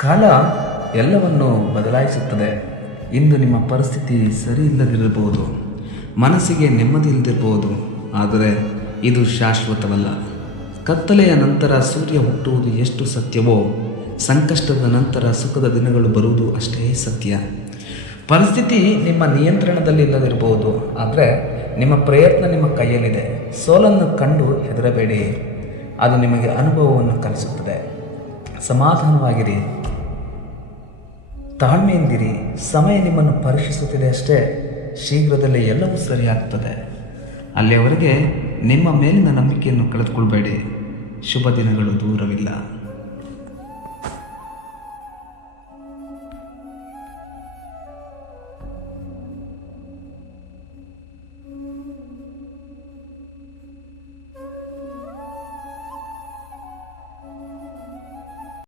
ಕಾಲ ಎಲ್ಲವನ್ನು ಬದಲಾಯಿಸುತ್ತದೆ. ಇಂದು ನಿಮ್ಮ ಪರಿಸ್ಥಿತಿ ಸರಿ ಇಲ್ಲದಿರಬಹುದು, ಮನಸ್ಸಿಗೆ ನೆಮ್ಮದಿ ಇಲ್ಲದಿರಬಹುದು, ಆದರೆ ಇದು ಶಾಶ್ವತವಲ್ಲ. ಕತ್ತಲೆಯ ನಂತರ ಸೂರ್ಯ ಹುಟ್ಟುವುದು ಎಷ್ಟು ಸತ್ಯವೋ, ಸಂಕಷ್ಟದ ನಂತರ ಸುಖದ ದಿನಗಳು ಬರುವುದು ಅಷ್ಟೇ ಸತ್ಯ. ಪರಿಸ್ಥಿತಿ ನಿಮ್ಮ ನಿಯಂತ್ರಣದಲ್ಲಿ ಇಲ್ಲದಿರಬಹುದು, ಆದರೆ ನಿಮ್ಮ ಪ್ರಯತ್ನ ನಿಮ್ಮ ಕೈಯಲ್ಲಿದೆ. ಸೋಲನ್ನು ಕಂಡು ಹೆದರಬೇಡಿ, ಅದು ನಿಮಗೆ ಅನುಭವವನ್ನು ಕಲಿಸುತ್ತದೆ. ಸಮಾಧಾನವಾಗಿರಿ, ತಾಳ್ಮೆಯಿಂದಿರಿ. ಸಮಯ ನಿಮ್ಮನ್ನು ಪರೀಕ್ಷಿಸುತ್ತಿದೆ ಅಷ್ಟೇ. ಶೀಘ್ರದಲ್ಲೇ ಎಲ್ಲವೂ ಸರಿಯಾಗ್ತದೆ. ಅಲ್ಲಿಯವರೆಗೆ ನಿಮ್ಮ ಮೇಲಿನ ನಂಬಿಕೆಯನ್ನು ಕಳೆದುಕೊಳ್ಬೇಡಿ. ಶುಭ ದಿನಗಳು ದೂರವಿಲ್ಲ.